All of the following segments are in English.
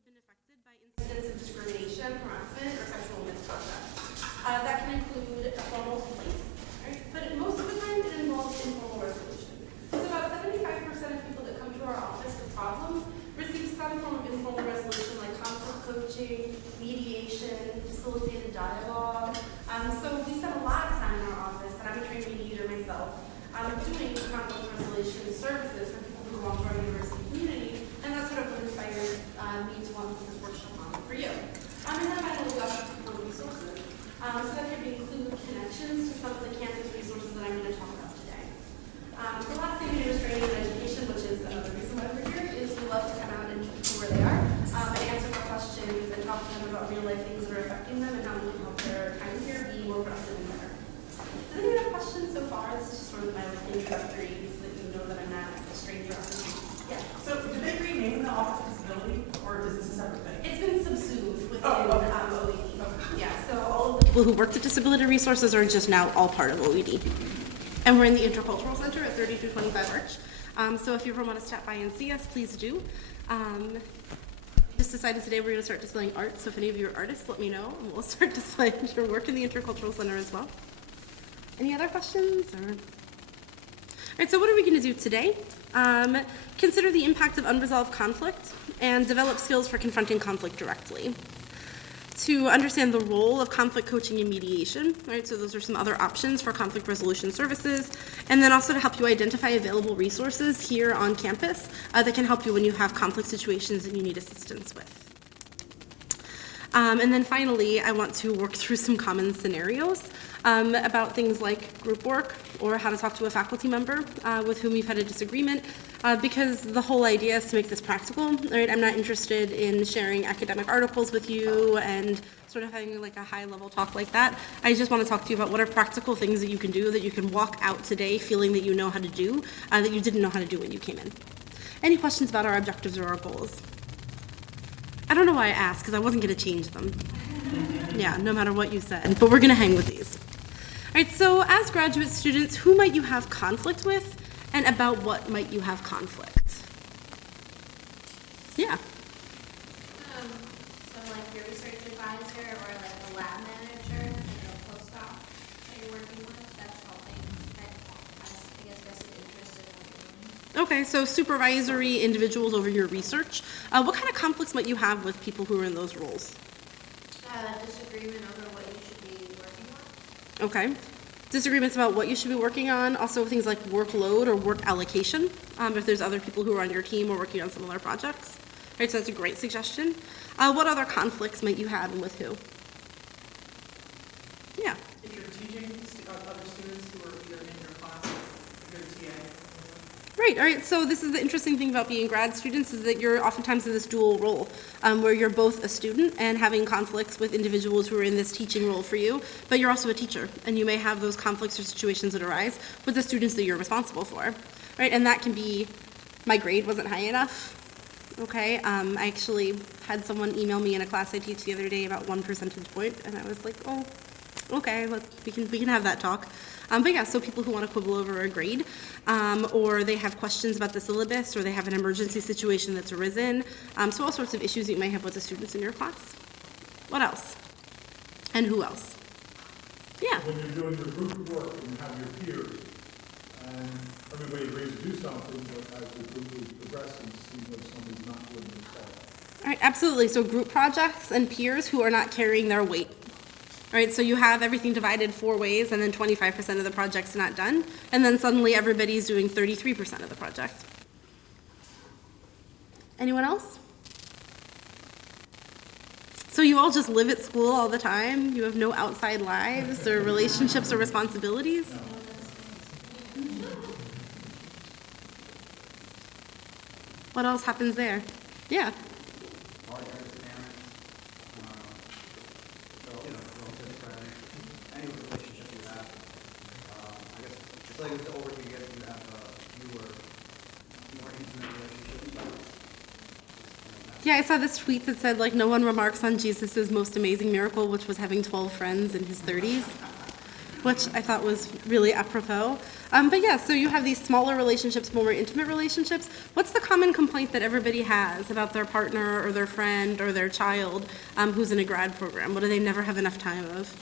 have been affected by incidents of discrimination, harassment, or sexual misconduct. That can include a formal complaint, right? But most of the time it involves informal resolution. So about 75% of people that come to our office with problems receive some form of informal resolution like conflict coaching, mediation, facilitated dialogue. So we spend a lot of time in our office, and I'm a trained mediator myself, doing conflict resolution services for people who belong to our university community, and that's sort of what inspired me to want to put this workshop on for you. And then finally, we also have resources. So that could include connections to some of the campus resources that I'm going to talk about today. The last thing we do is training and education, which is another reason why we're here, is we love to come out and meet people where they are, and answer more questions and talk to them about real life things that are affecting them and how we can help their time here be more productive and better. Does anyone have questions so far? This is just sort of my introductory so that you know that I'm not a stranger on the street. Yeah. So did they rename the Office of Disability, or is this a separate thing? It's been subsumed within okay. OED. Yeah, so all of the people who worked at Disability Resources are just now all part of OED. And we're in the Intercultural Center at 3225 Arch. So if you ever want to stop by and see us, please do. Just decided today we're going to start displaying art, so if any of you are artists, let me know, and we'll start displaying your work in the Intercultural Center as well. Any other questions? All right, so what are we going to do today? Consider the impact of unresolved conflict and develop skills for confronting conflict directly. To understand the role of conflict coaching and mediation, right? So those are some other options for conflict resolution services, and then also to help you identify available resources here on campus that can help you when you have conflict situations that you need assistance with. And then finally, I want to work through some common scenarios about things like group work or how to talk to a faculty member with whom you've had a disagreement, because the whole idea is to make this practical, right? I'm not interested in sharing academic articles with you and sort of having like a high-level talk like that. I just want to talk to you about what are practical things that you can do that you can walk out today feeling that you know how to do, that you didn't know how to do when you came in. Any questions about our objectives or our goals? I don't know why I asked, because I wasn't going to change them. Yeah, no matter what you said, but we're going to hang with these. All right, so as graduate students, who might you have conflict with, and about what might you have conflict? Yeah. So like your research advisor or like a lab manager, like a postdoc that you're working with, that's helping, I guess, vested interest in what you're doing. Okay, so supervisory individuals over your research. What kind of conflicts might you have with people who are in those roles? Disagreement over what you should be working on. Okay. Disagreements about what you should be working on, also things like workload or work allocation, if there's other people who are on your team or working on similar projects. Right, so that's a great suggestion. What other conflicts might you have and with who? Yeah. If you're teaching other students who are either in your class or you're a TA. Right, all right, so this is the interesting thing about being grad students is that you're oftentimes in this dual role where you're both a student and having conflicts with individuals who are in this teaching role for you, but you're also a teacher, and you may have those conflicts or situations that arise with the students that you're responsible for, right? And that can be, my grade wasn't high enough, okay? I actually had someone email me in a class I teach the other day about 1 percentage point, and I was like, oh, okay, we can have that talk. But yeah, so people who want to quibble over a grade, or they have questions about the syllabus, or they have an emergency situation that's arisen. So all sorts of issues you might have with the students in your class. What else? And who else? Yeah. When you're doing your group work and you have your peers, and everybody agrees to do something, but as the group is progressing, it seems like somebody's not doing their stuff. All right, absolutely. So group projects and peers who are not carrying their weight. All right, so you have everything divided 4 ways, and then 25% of the project's not done, and then suddenly everybody's doing 33% of the project. Anyone else? So you all just live at school all the time? You have no outside lives or relationships or responsibilities? What else happens there? Yeah. Like the older you get, you have fewer, more intimate relationships. Yeah, I saw this tweet that said, like, no one remarks on Jesus' most amazing miracle, which was having 12 friends in his 30s. which I thought was really apropos. But yeah, so you have these smaller relationships, more intimate relationships. What's the common complaint that everybody has about their partner or their friend or their child who's in a grad program? What do they never have enough time of?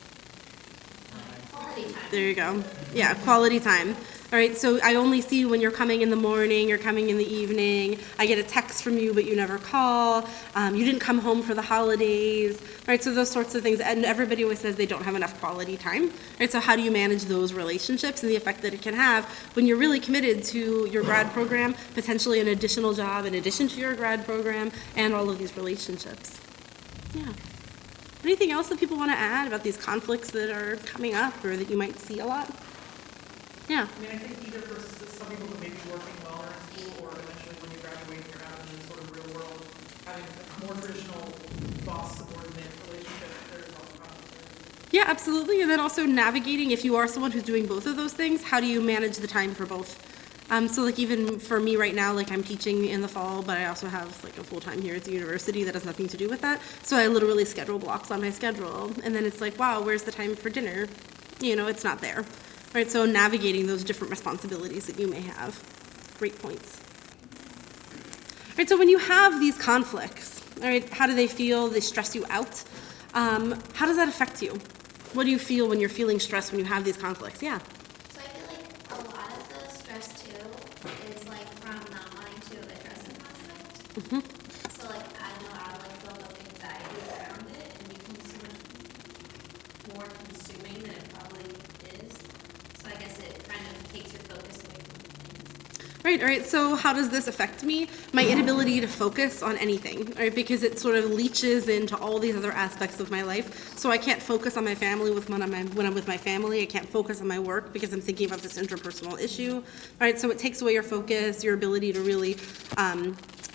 Quality time. There you go. Yeah, quality time. All right, so I only see you when you're coming in the morning, you're coming in the evening. I get a text from you, but you never call. You didn't come home for the holidays. All right, so those sorts of things. And everybody always says they don't have enough quality time. All right, so how do you manage those relationships and the effect that it can have when you're really committed to your grad program, potentially an additional job in addition to your grad program, and all of these relationships? Yeah. Anything else that people want to add about these conflicts that are coming up or that you might see a lot? Yeah. I mean, I think either for some people who may be working while they're in school, or eventually when you graduate, you're out in the sort of real world, having a more traditional boss-subordinate relationship, there's also conflict. Yeah, absolutely. And then also navigating, if you are someone who's doing both of those things, how do you manage the time for both? So like even for me right now, like I'm teaching in the fall, but I also have like a full-time here at the university that has nothing to do with that. So I literally schedule blocks on my schedule. And then it's like, wow, where's the time for dinner? You know, it's not there. Right, so navigating those different responsibilities that you may have. Great points. Right, so when you have these conflicts, all right, how do they feel? They stress you out. How does that affect you? What do you feel when you're feeling stressed when you have these conflicts? Yeah. So I feel like a lot of the stress too is like from not wanting to address the conflict. So like I know I'll like build up anxiety around it and become so much more consuming than it probably is. So I guess it kind of takes your focus away from things. Right, all right, so how does this affect me? My inability to focus on anything, all right, because it sort of leaches into all these other aspects of my life. So I can't focus on my family when I'm with my family. I can't focus on my work because I'm thinking about this interpersonal issue. All right, so it takes away your focus, your ability to really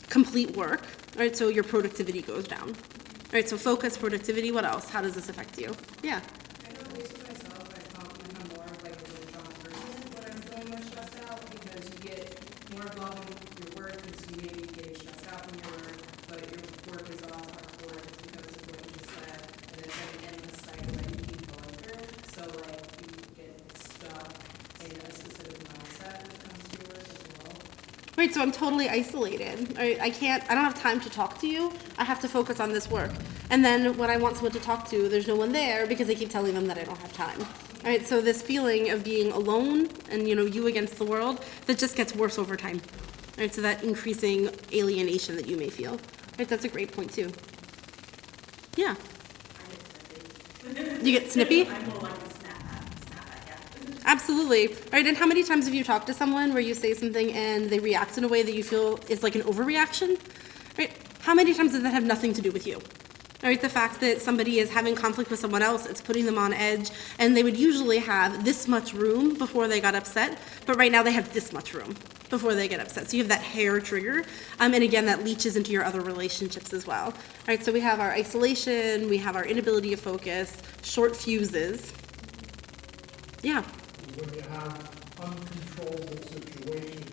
complete work. All right, so your productivity goes down. All right, so focus, productivity, what else? How does this affect you? Yeah. I know at least for myself, I found I'm more of like a really strong person when I'm feeling more stressed out because you get more involved in your work and so you may be getting stressed out from your work, but your work is all hard work because of what you said, and it's like an endless cycle that you keep going through. So like you get stuck in a specific mindset when it comes to your work as well. Right, so I'm totally isolated. All right, I don't have time to talk to you. I have to focus on this work. And then when I want someone to talk to, there's no one there because I keep telling them that I don't have time. All right, so this feeling of being alone and, you know, you against the world, that just gets worse over time. All right, so that increasing alienation that you may feel. All right, that's a great point too. Yeah. You get snippy? I'm more like a snap at, yeah. Absolutely. All right, and how many times have you talked to someone where you say something and they react in a way that you feel is like an overreaction? Right? How many times does that have nothing to do with you? All right, the fact that somebody is having conflict with someone else, it's putting them on edge, and they would usually have this much room before they got upset, but right now they have this much room before they get upset. So you have that hair trigger, and again, that leaches into your other relationships as well. All right, so we have our isolation, we have our inability to focus, short fuses. Yeah. When you have uncontrollable situations,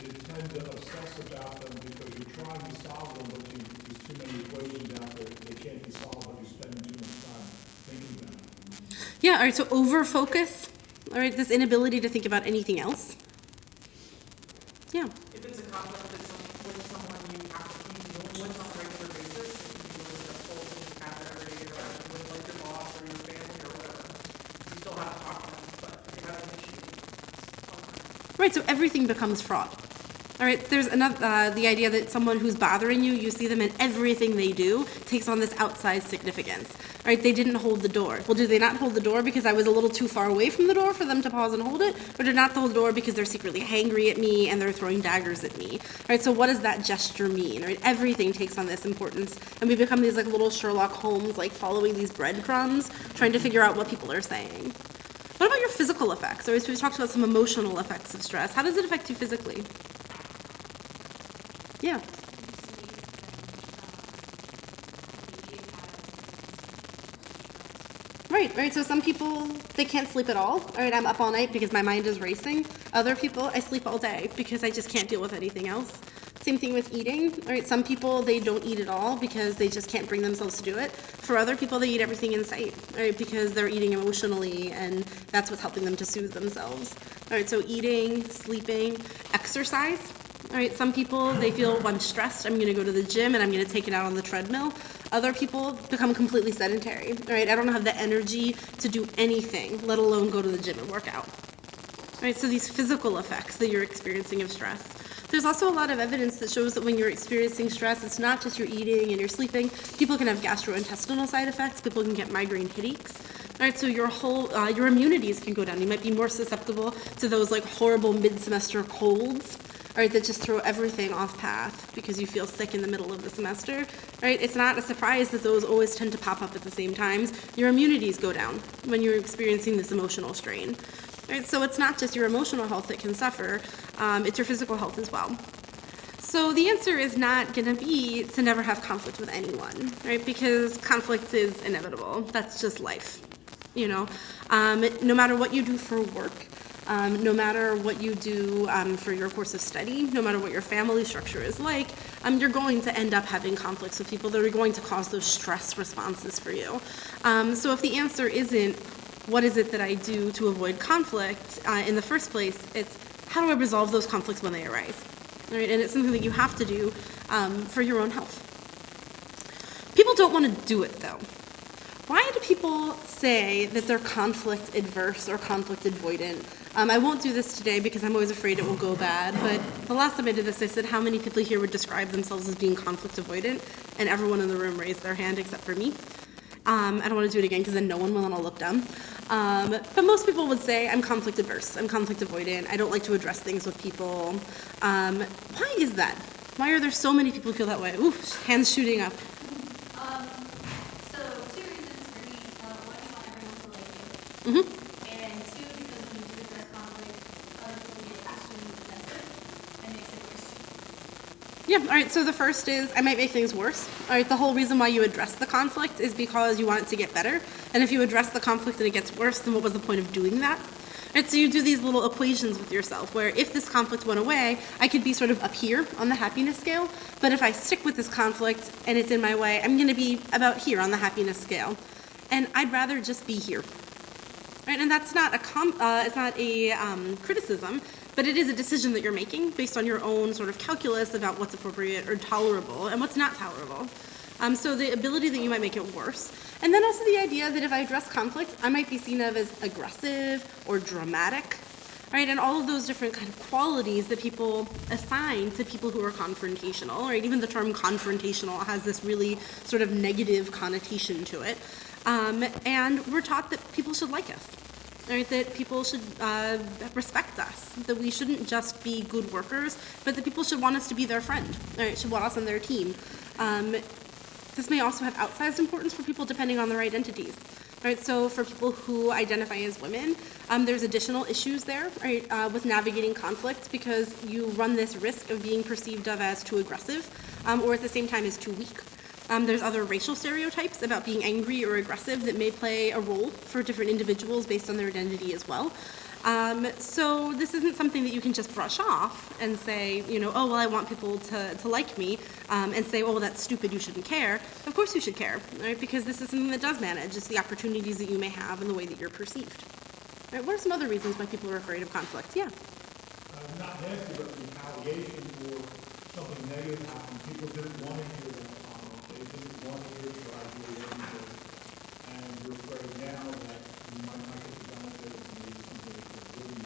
you tend to obsess about them because you're trying to solve them, but there's too many equations out there, they can't be solved, but you're spending too much time thinking about it. Yeah, all right, so over-focus, all right, this inability to think about anything else. Yeah. If it's a conflict with someone you have to keep dealing with on a regular basis, it can be really stressful when you have that everyday interaction with like your boss or your family or whatever. You still have to talk to them, but if you have an issue, it's fine. Right, so everything becomes fraud. All right, there's another, the idea that someone who's bothering you, you see them and everything they do takes on this outsized significance. All right, they didn't hold the door. Well, do they not hold the door because I was a little too far away from the door for them to pause and hold it? Or did not hold the door because they're secretly hangry at me and they're throwing daggers at me? All right, so what does that gesture mean? All right, everything takes on this importance. And we become these like little Sherlock Holmes, like following these breadcrumbs, trying to figure out what people are saying. What about your physical effects? All right, so we talked about some emotional effects of stress. How does it affect you physically? Yeah. Right, so some people, they can't sleep at all. All right, I'm up all night because my mind is racing. Other people, I sleep all day because I just can't deal with anything else. Same thing with eating, all right? Some people, they don't eat at all because they just can't bring themselves to do it. For other people, they eat everything in sight, all right? Because they're eating emotionally and that's what's helping them to soothe themselves. All right, so eating, sleeping, exercise. All right, some people, they feel, when stressed, I'm gonna go to the gym and I'm gonna take it out on the treadmill. Other people become completely sedentary, all right? I don't have the energy to do anything, let alone go to the gym and work out. All right, so these physical effects that you're experiencing of stress. There's also a lot of evidence that shows that when you're experiencing stress, it's not just your eating and your sleeping. People can have gastrointestinal side effects. People can get migraine headaches. All right, so your immunities can go down. You might be more susceptible to those like horrible mid-semester colds, all right, that just throw everything off path because you feel sick in the middle of the semester. All right, it's not a surprise that those always tend to pop up at the same times. Your immunities go down when you're experiencing this emotional strain. Right, so it's not just your emotional health that can suffer, it's your physical health as well. So the answer is not gonna be to never have conflict with anyone, right? Because conflict is inevitable. That's just life, you know? No matter what you do for work, no matter what you do for your course of study, no matter what your family structure is like, you're going to end up having conflicts with people that are going to cause those stress responses for you. So if the answer isn't, what is it that I do to avoid conflict in the first place? It's how do I resolve those conflicts when they arise? All right, and it's something that you have to do for your own health. People don't want to do it though. Why do people say that they're conflict adverse or conflict avoidant? I won't do this today because I'm always afraid it will go bad, but the last time I did this, I said how many people here would describe themselves as being conflict avoidant, and everyone in the room raised their hand except for me. I don't want to do it again because then no one will and I'll look dumb. But most people would say I'm conflict adverse, I'm conflict avoidant, I don't like to address things with people. Why is that? Why are there so many people who feel that way? Ooh, hands shooting up. So two reasons for me. One, you want everyone to like you. Mm-hmm. And two, because when you do address conflict, other people get actually defensive and makes it worse. Yeah, all right, so the first is I might make things worse. All right, the whole reason why you address the conflict is because you want it to get better. And if you address the conflict and it gets worse, then what was the point of doing that? All right, so you do these little equations with yourself where if this conflict went away, I could be sort of up here on the happiness scale. But if I stick with this conflict and it's in my way, I'm going to be about here on the happiness scale. And I'd rather just be here. Right, and that's not a criticism, but it is a decision that you're making based on your own sort of calculus about what's appropriate or tolerable and what's not tolerable. So the ability that you might make it worse. And then also the idea that if I address conflict, I might be seen of as aggressive or dramatic, right? And all of those different kind of qualities that people assign to people who are confrontational, right? Even the term confrontational has this really sort of negative connotation to it. And we're taught that people should like us, right? That people should respect us, that we shouldn't just be good workers, but that people should want us to be their friend, right? Should want us on their team. This may also have outsized importance for people depending on their identities. Right, so for people who identify as women, there's additional issues there, right, with navigating conflict because you run this risk of being perceived of as too aggressive or at the same time as too weak. There's other racial stereotypes about being angry or aggressive that may play a role for different individuals based on their identity as well. So this isn't something that you can just brush off and say, you know, oh, well, I want people to like me, and say, oh, well, that's stupid, you shouldn't care. Of course you should care, right? Because this is something that does manage. It's the opportunities that you may have and the way that you're perceived. Right? What are some other reasons why people are afraid of conflict? Yeah. Not nasty, but retaliation or something negative happened. People didn't want to hear that comment. They didn't want to hear your idea of anything. And you're afraid now that you might not get the benefit of maybe something that could really.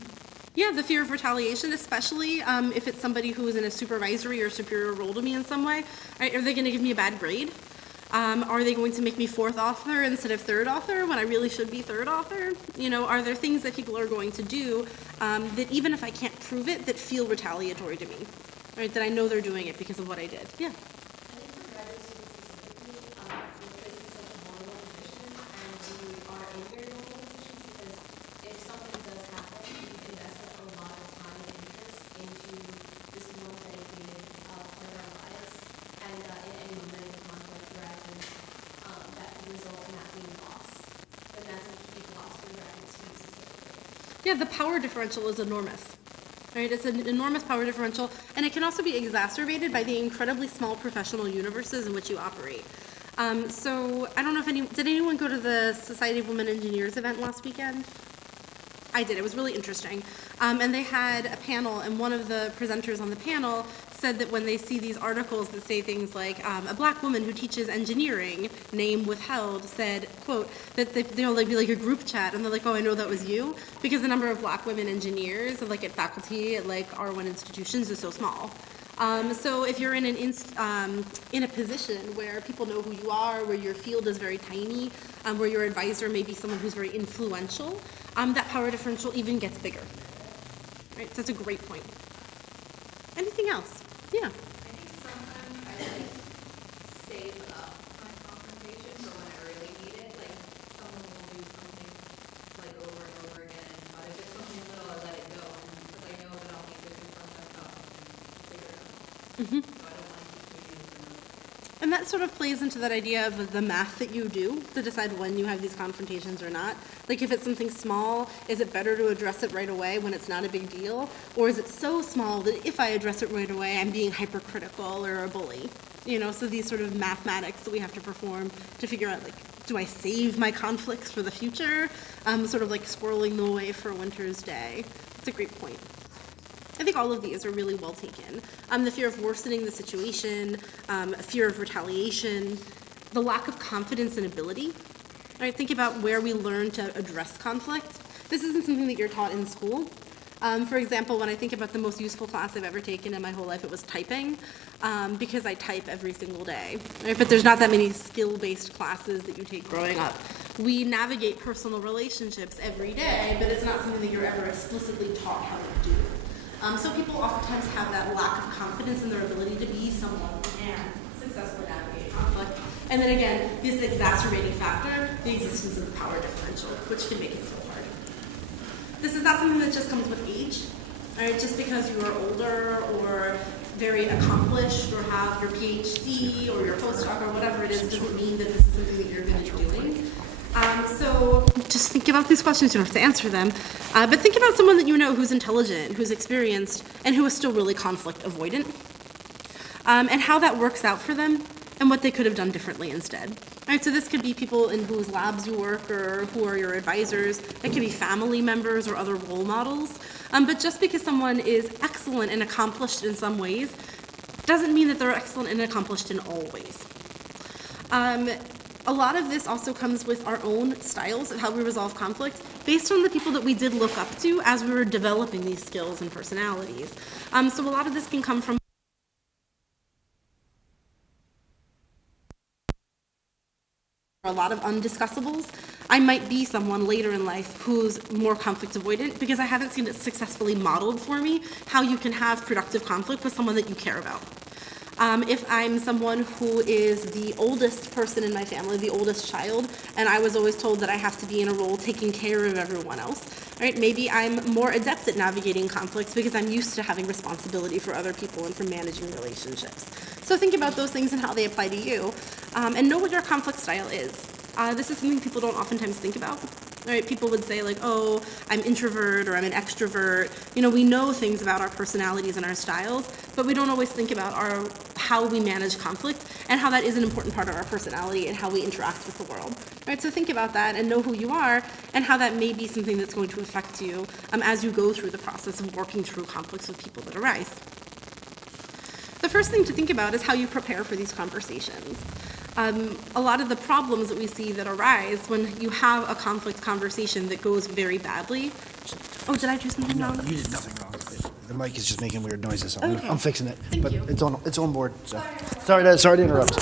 Yeah, the fear of retaliation, especially if it's somebody who is in a supervisory or superior role to me in some way. Right? Are they going to give me a bad grade? Are they going to make me fourth author instead of third author when I really should be third author? You know, are there things that people are going to do that even if I can't prove it, that feel retaliatory to me? Right? That I know they're doing it because of what I did. Yeah. I think for graduate students specifically, you're placed in such a vulnerable position, and you are in very vulnerable positions because if something does happen, you've invested a lot of time and interest into this one dedicated part of our lives, and in any moment of conflict arises, that could result in that being lost. And that's a huge loss for graduate students specifically. Yeah, the power differential is enormous. Right? It's an enormous power differential, and it can also be exacerbated by the incredibly small professional universes in which you operate. So I don't know if did anyone go to the Society of Women Engineers event last weekend? I did. It was really interesting. And they had a panel, and one of the presenters on the panel said that when they see these articles that say things like, a black woman who teaches engineering, name withheld, said, quote, that they'll like be like a group chat, and they're like, oh, I know that was you, because the number of black women engineers, like at faculty at like R1 institutions is so small. So if you're in in a position where people know who you are, where your field is very tiny, where your advisor may be someone who's very influential, that power differential even gets bigger. Right? So that's a great point. Anything else? Yeah. I think sometimes I like save up my confrontation for when I really need it. Like someone will do something like over and over again, but if it's something little, I let it go because I know that I'll need to confront them about something bigger. Mm-hmm. So I don't want to keep doing it. And that sort of plays into that idea of the math that you do to decide when you have these confrontations or not. Like if it's something small, is it better to address it right away when it's not a big deal? Or is it so small that if I address it right away, I'm being hypercritical or a bully? You know, so these sort of mathematics that we have to perform to figure out, like, do I save my conflicts for the future? Sort of like squirreling them away for a winter's day. That's a great point. I think all of these are really well taken. The fear of worsening the situation, a fear of retaliation, the lack of confidence and ability. All right, think about where we learn to address conflict. This isn't something that you're taught in school. For example, when I think about the most useful class I've ever taken in my whole life, it was typing, because I type every single day. Right? But there's not that many skill-based classes that you take growing up. We navigate personal relationships every day, but it's not something that you're ever explicitly taught how to do. So people oftentimes have that lack of confidence in their ability to be someone who can successfully navigate conflict. And then again, this exacerbating factor, the existence of the power differential, which can make it so hard. This is not something that just comes with age. Right? Just because you are older or very accomplished or have your PhD or your postdoc or whatever it is, doesn't mean that this is something that you're going to be doing. So just think about these questions. You don't have to answer them. But think about someone that you know who's intelligent, who's experienced, and who is still really conflict avoidant. And how that works out for them and what they could have done differently instead. All right, so this could be people in whose labs you work or who are your advisors. It could be family members or other role models. But just because someone is excellent and accomplished in some ways doesn't mean that they're excellent and accomplished in all ways. A lot of this also comes with our own styles of how we resolve conflict based on the people that we did look up to as we were developing these skills and personalities. So a lot of this can come from a lot of undiscussables. I might be someone later in life who's more conflict avoidant because I haven't seen it successfully modeled for me how you can have productive conflict with someone that you care about. If I'm someone who is the oldest person in my family, the oldest child, and I was always told that I have to be in a role taking care of everyone else, right? Maybe I'm more adept at navigating conflicts because I'm used to having responsibility for other people and for managing relationships. So think about those things and how they apply to you, and know what your conflict style is. This is something people don't oftentimes think about. Right? People would say like, oh, I'm introvert or I'm an extrovert. You know, we know things about our personalities and our styles, but we don't always think about how we manage conflict and how that is an important part of our personality and how we interact with the world. Right? So think about that and know who you are and how that may be something that's going to affect you as you go through the process of working through conflicts with people that arise. The first thing to think about is how you prepare for these conversations. A lot of the problems that we see that arise when you have a conflict conversation that goes very badly. Oh, did I do something No, wrong? you did nothing wrong. The mic is just making weird noises, so Okay. I'm fixing it. Thank But you. it's on board, so. Sorry to interrupt.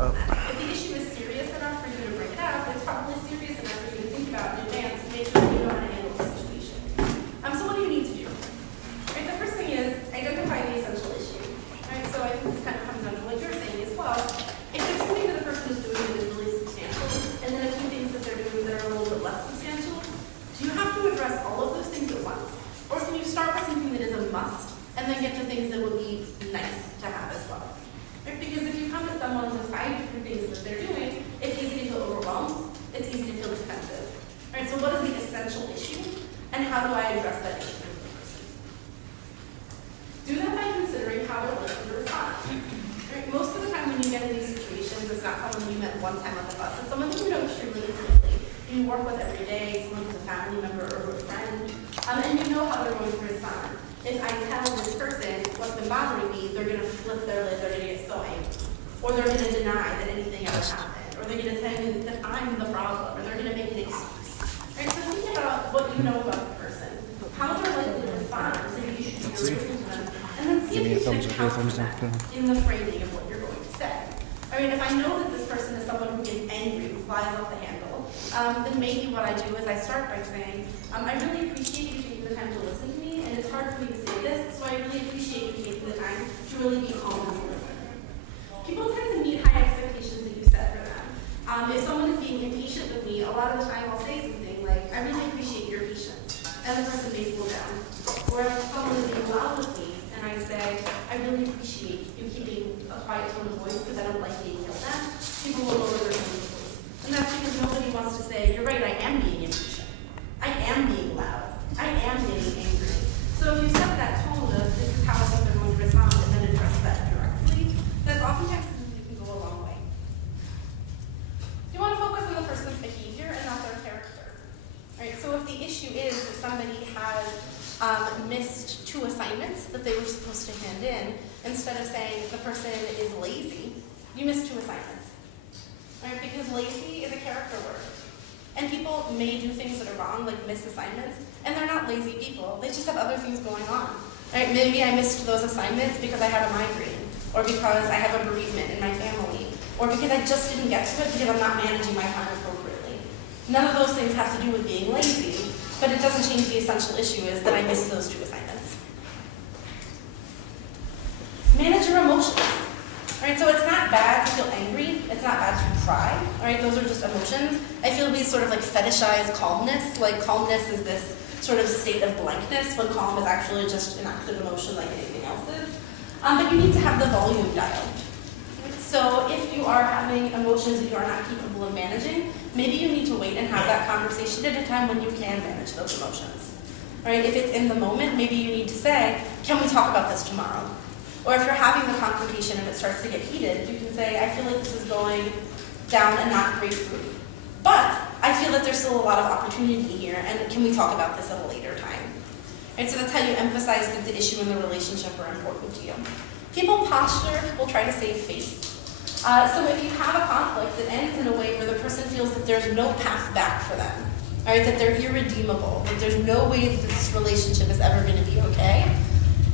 If the issue is serious enough for you to bring it up, it's probably serious enough for you to think about in advance to make sure that you know how to handle the situation. So what do you need to do? Right, the first thing is identify the essential issue. Right, so I think this kind of comes down to what you're saying as well. If there's something that the person is doing that is really substantial, and then a few things that they're doing that are a little bit less substantial, do you have to address all of those things at once? Or can you start with something that is a must, and then get to things that will be nice to have as well? Right, because if you come to someone with 5 different one time on the bus. It's someone that you know extremely intimately, you work with every day, someone who's a family member or a friend, and you know how they're going to respond. If I tell this person what's been bothering me, they're going to flip their lid, they're going to get so angry. Or they're going to deny that anything ever happened. Or they're going to tell me that I'm the problem. Or they're going to make an excuse. Right? So think about what you know about the person. How they're likely to respond to the issues you're raising to them. And then see if you can account for that in the framing of what you're going to say. I mean, if I know that this person is someone who gets angry, who flies off the handle, then maybe what I do is I start by saying, I really appreciate you taking the time to listen to me, and it's hard for me to say this, so I really appreciate you taking the time to really be calm and listen. People tend to meet high expectations that you set for them. If someone is being impatient with me, a lot of the time I'll say something like, I really appreciate your patience, and the person may slow down. Or if someone is being loud with me, and I say, I really appreciate you keeping a quiet tone of voice because I don't like being yelled at, people will lower their tone of voice. And that's because nobody wants to say, you're right, I am being impatient. I am being loud. I am getting angry. So if you set that tone of, this is how I think they're going to respond, and then address that directly, that's oftentimes something that can go a long way. You want to focus on the person's behavior and not their character. Right? So if the issue is that somebody has missed 2 assignments that they were supposed to hand in, instead of saying the person is lazy, you missed 2 assignments. Right? Because lazy is a character word. And people may do things that are wrong, like miss assignments, and they're not lazy people. They just have other things going on. Right? Maybe I missed those assignments because I had a migraine, or because I have a bereavement in my family, or because I just didn't get to it because I'm not managing my time appropriately. None of those things have to do with being lazy, but it doesn't change the essential issue is that I missed those 2 assignments. Manage your emotions. Right, so it's not bad to feel angry. It's not bad to cry. All right, those are just emotions. I feel we sort of like fetishize calmness. Like calmness is this sort of state of blankness when calm is actually just an active emotion like anything else is. But you need to have the volume dialed. So if you are having emotions that you are not capable of managing, maybe you need to wait and have that conversation at a time when you can manage those emotions. All right, if it's in the moment, maybe you need to say, can we talk about this tomorrow? Or if you're having the confrontation and it starts to get heated, you can say, I feel like this is going down a not great route. But I feel that there's still a lot of opportunity here, and can we talk about this at a later time? Right, so that's how you emphasize that the issue and the relationship are important to you. People posture, people try to save face. So if you have a conflict that ends in a way where the person feels that there's no path back for them, all right, that they're irredeemable, that there's no way that this relationship is ever going to be okay,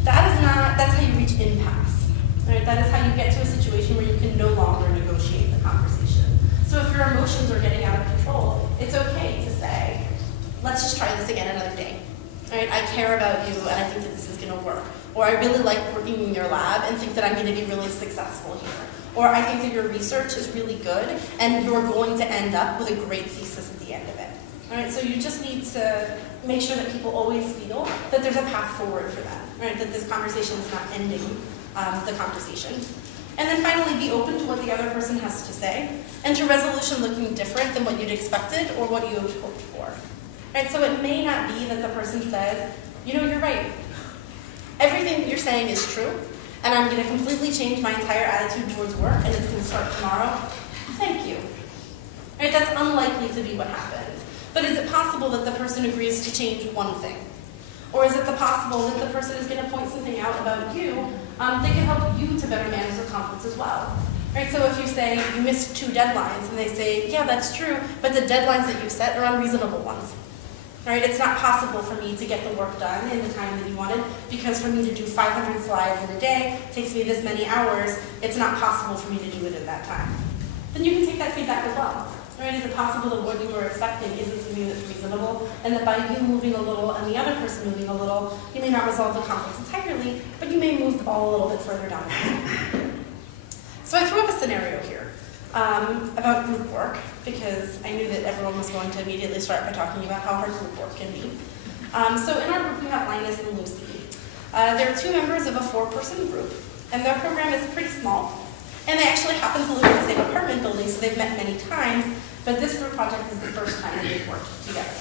that's how you reach impasse. Right? That is how you get to a situation where you can no longer negotiate the conversation. So if your emotions are getting out of control, it's okay to say, let's just try this again another day. Right? I care about you and I think that this is going to work. Or I really like working in your lab and think that I'm going to be really successful here. Or I think that your research is really good and you're going to end up with a great thesis at the end of it. All right? So you just need to make sure that people always feel that there's a path forward for them. Right? That this conversation is not ending the conversation. And then finally, be open to what the other person has to say and to resolution looking different than what you'd expected or what you had hoped for. Right? So it may not be that the person says, you know, you're right. Everything you're saying is true, and I'm going to completely change my entire attitude towards work, and it's going to start tomorrow. Thank you. Right? That's unlikely to be what happens. But is it possible that the person agrees to change one thing? Or is it possible that the person is going to point something out about you that can help you to better manage the conflicts as well? Right? So if you say you missed 2 deadlines, and they say, yeah, that's true, but the deadlines that you set are unreasonable ones. Right? It's not possible for me to get the work done in the time that you wanted, because for me to do 500 slides in a day takes me this many hours. It's not possible for me to do it in that time. Then you can take that feedback as well. Right? Is it possible that what you were expecting isn't something that's reasonable, and that by you moving a little and the other person moving a little, you may not resolve the conflict entirely, but you may move the ball a little bit further down the field. So I threw up a scenario here about group work, because I knew that everyone was going to immediately start by talking about how hard group work can be. So in our group, we have Linus and Lucy. They're 2 members of a 4-person group, and their program is pretty small. And they actually happen to live in the same apartment building, so they've met many times, but this group project is the first time that they've worked together.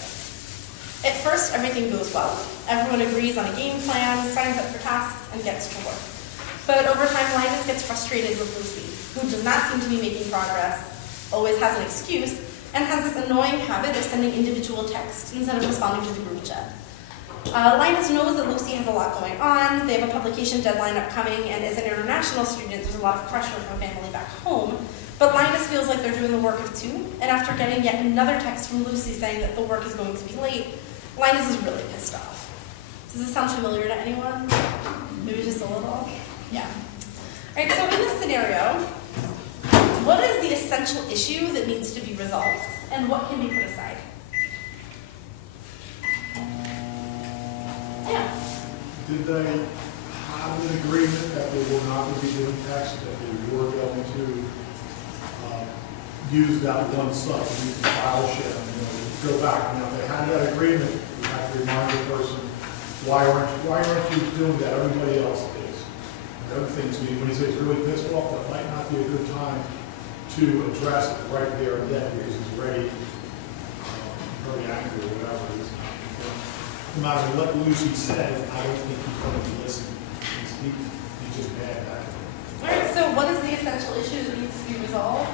At first, everything goes well. Everyone agrees on a game plan, signs up for tasks, and gets to work. But over time, Linus gets frustrated with Lucy, who does not seem to be making progress, always has an excuse, and has this annoying habit of sending individual texts instead of responding to the group chat. Linus knows that Lucy has a lot going on. They have a publication deadline upcoming, and as an international student, there's a lot of pressure from family back home. But Linus feels like they're doing the work of two, and after getting yet another text from Lucy saying that the work is going to be late, Linus is really pissed off. Does this sound familiar to anyone? Maybe just a little? Yeah. All right, so in this scenario, what is the essential issue that needs to be resolved, and what can be put aside? Yeah. Did they have an agreement that they were not going to be doing text, that they were going to use that one stuff, use the file share, and go back? Now, if they had that agreement, you have to remind the person, why aren't you doing that? Everybody else is. The other thing to me, when he says really pissed off, that might not be a good time to address it right there and then, because he's already very angry or whatever it is. No matter what Lucy says, I don't think he's going to listen. He's just mad at it. All right, so what is the essential issue that needs to be resolved?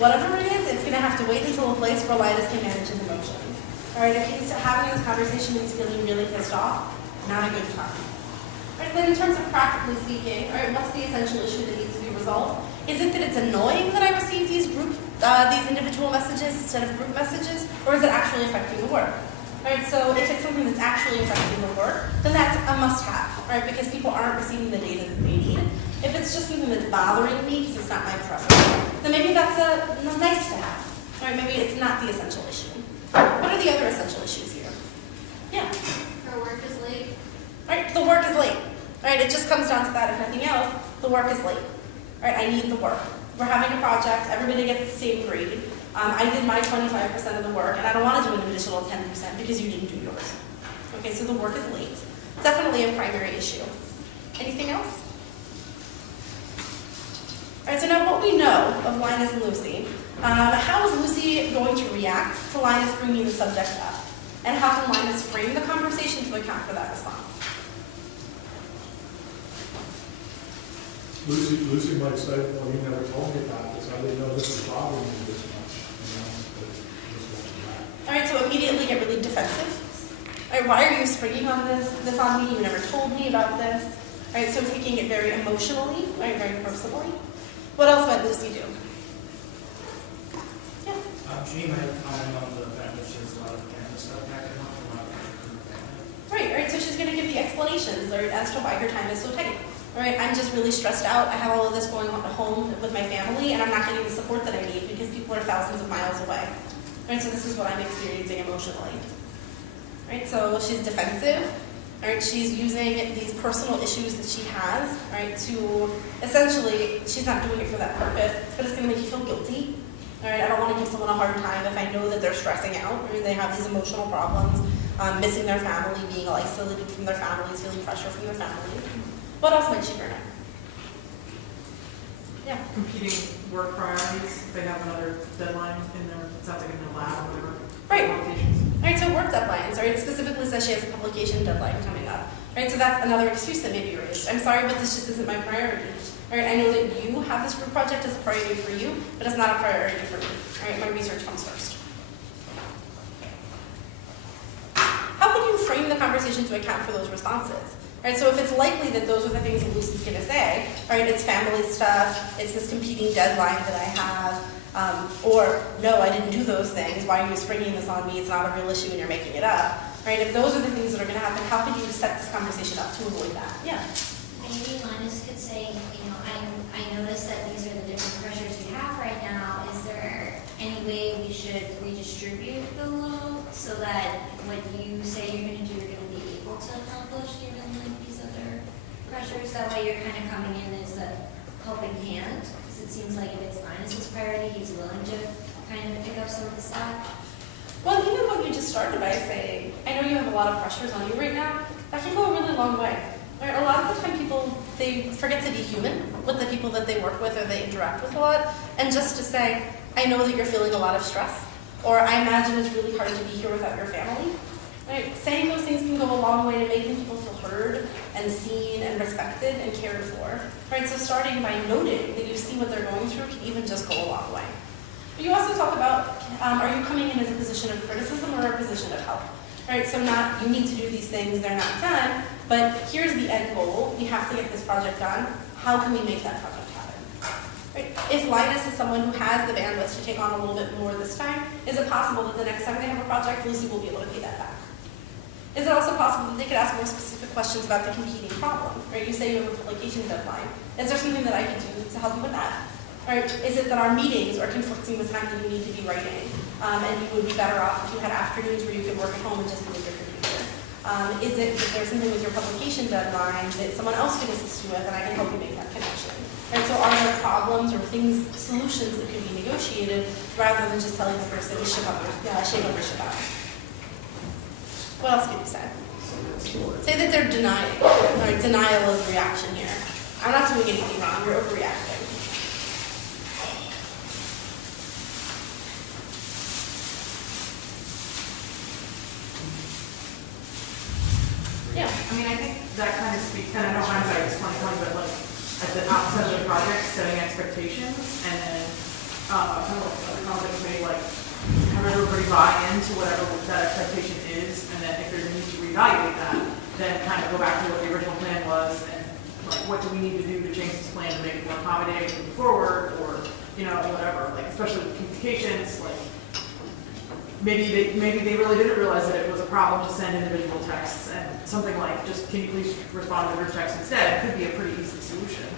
Whatever it is, it's going to have to wait until a place where Linus can manage his emotions. All right, if he's having this conversation and he's feeling really pissed off, not a good time. All right, then in terms of practically speaking, all right, what's the essential issue that needs to be resolved? Is it that it's annoying that I receive these individual messages instead of group messages, or is it actually affecting the work? All right, so if it's something that's actually affecting the work, then that's a must-have, right? Because people aren't receiving the data that they need. If it's just something that's bothering me because it's not my preference, then maybe that's a nice to have. All right, maybe it's not the essential issue. What are the other essential issues here? Yeah. Her work is late. All right, the work is late. All right, it just comes down to that. If nothing else, the work is late. All right, I need the work. We're having a project. Everybody gets the same grade. I did my 25% of the work, and I don't want to do an additional 10% because you didn't do yours. Okay, so the work is late. Definitely a primary issue. Anything else? All right, so now what we know of Linus and Lucy, how is Lucy going to react to Linus bringing the subject up? And how can Linus frame the conversation to account for that response? Lucy might say, well, you never told me about this. I didn't know this was bothering me this much. All right, so immediately get really defensive. All right, why are you springing on this on me? You never told me about this. All right, so taking it very emotionally, right, very personally. What else might Lucy do? Yeah. She might comment on the fact that she has a lot of family stuff back at home, a lot of Right, so she's going to give the explanations as to why her time is so tight. All right, I'm just really stressed out. I have all of this going on at home with my family, and I'm not getting the support that I need because people are thousands of miles away. All right, so this is what I'm experiencing emotionally. All right, so she's defensive. All right, she's using these personal issues that she has, all right, to essentially, she's not doing it for that purpose, but it's going to make you feel guilty. All right, I don't want to give someone a hard time if I know that they're stressing out, or they have these emotional problems, missing their family, being isolated from their families, feeling pressure from their families. What else might she bring up? Yeah. Competing work priorities, they have another deadline in there, it sounds like in the lab or whatever. Right. Publications. All right, so work deadlines, all right, it specifically says she has a publication deadline coming up. All right, so that's another excuse that may be raised. I'm sorry, but this just isn't my priority. All right, I know that you have this group project as a priority for you, but it's not a priority for me. All right, my research comes first. How can you frame the conversation to account for those responses? All right, so if it's likely that those are the things that Lucy's going to say, all right, it's family stuff, it's this competing deadline that I have, or no, I didn't do those things, why are you springing this on me, it's not a real issue and you're making it up. All right, if those are the things that are going to happen, how can you set this conversation up to avoid that? Yeah. Maybe Linus could say, I noticed that these are the different pressures you have right now. Is there any way we should redistribute the load so that what you say you're going to do, you're going to be able to accomplish given like these other pressures? That way you're kind of coming in as a helping hand, because it seems like if it's Linus's priority, he's willing to kind of pick up some of the slack. Well, even what you just started by saying, I know you have a lot of pressures on you right now, that can go a really long way. Right? A lot of the time people, they forget to be human with the people that they work with or they interact with a lot, and just to say, I know that you're feeling a lot of stress, or I imagine it's really hard to be here without your family. Right? Saying those things can go a long way to making people feel heard and seen and respected and cared for. Right? So starting by noting that you see what they're going through can even just go a long way. But you also talk about, are you coming in as a position of criticism or a position of help? Right, so not, you need to do these things, they're not done, but here's the end goal, we have to get this project done, how can we make that project happen? Right? If Linus is someone who has the bandwidth to take on a little bit more this time, is it possible that the next time they have a project, Lucy will be able to pay that back? Is it also possible that they could ask more specific questions about the competing problem? Right? You say you have a publication deadline. Is there something that I could do to help you with that? Right? Is it that our meetings are conflicting with time that you need to be writing? And you would be better off if you had afternoons where you could work at home and just be with your computer? Is it that there's something with your publication deadline that someone else can assist you with and I can help you make that connection? Right? So are there problems or things, solutions that could be negotiated rather than just telling the person to ship up or shake up or ship out? What else could you say? Say that they're denying, right? Denial of reaction here. I'm not doing anything wrong, you're overreacting. Yeah. I mean, I think that kind of speaks, and I know hindsight is 20/20, but like at the outset of the project, setting expectations, and then kind of like the project committee, like have everybody buy into whatever that expectation is, and then if there's a need to reevaluate that, then kind of go back to what the original plan was, and like what do we need to do to change this plan to make it more accommodating moving forward, or you know whatever. Like especially with communications, like. Maybe they really didn't realize that it was a problem to send individual texts, and something like just can you please respond to group text instead could be a pretty easy solution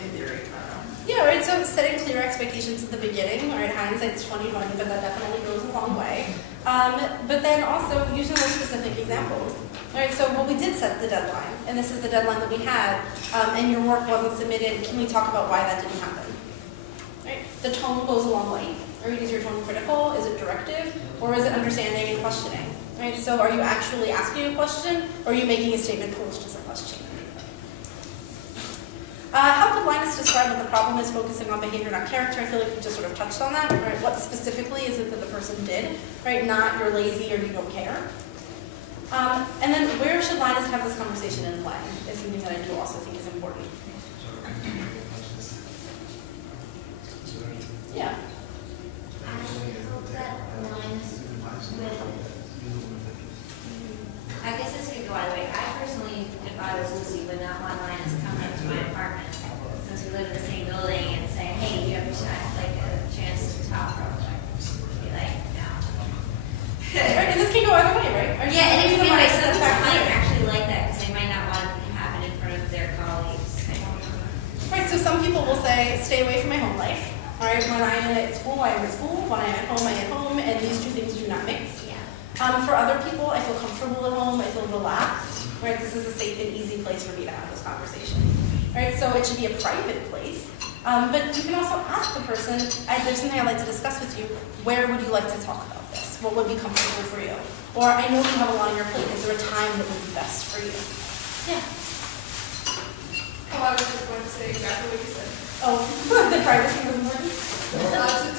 in theory. I don't know. Yeah, right. So setting clear expectations at the beginning, right? Hindsight's 20/20, but that definitely goes a long way. But then also using those specific examples, right? So well, we did set the deadline, and this is the deadline that we had, and your work wasn't submitted. Can we talk about why that didn't happen? Right? The tone goes a long way. Right? Is your tone critical? Is it directive? Or is it understanding and questioning? Right? So are you actually asking a question, or are you making a statement posed as a question? How could Linus describe what the problem is focusing on behavior, not character? I feel like we just sort of touched on that. Right? What specifically is it that the person did? Right? Not you're lazy or you don't care. And then where should Linus have this conversation and when is something that I do also think is important. Yeah. I guess this could go either way. I personally, if I was Lucy, would not want Linus coming into my apartment since we live in the same building and say, hey, do you have a chance to talk real quick? Be like, no. Right, and this can go either way, right? Or Yeah, and you if can you like might, set the fact might that- actually like that because they might not want it to happen in front of their colleagues. Right, so some people will say, stay away from my home life. All right, when I am at school, I am at school. When I am at home, I am at home. And these two things do not mix. Yeah. For other people, I feel comfortable at home. I feel relaxed. Right, this is a safe and easy place for me to have this conversation. Right, so it should be a private place. But you can also ask the person, there's something I'd like to discuss with you. Where would you like to talk about this? What would be comfortable for you? Or I know you have a lot on your plate. Is there a time that would be best for you? Yeah. Oh, I was just going to say exactly what you said. Oh, the privacy was important?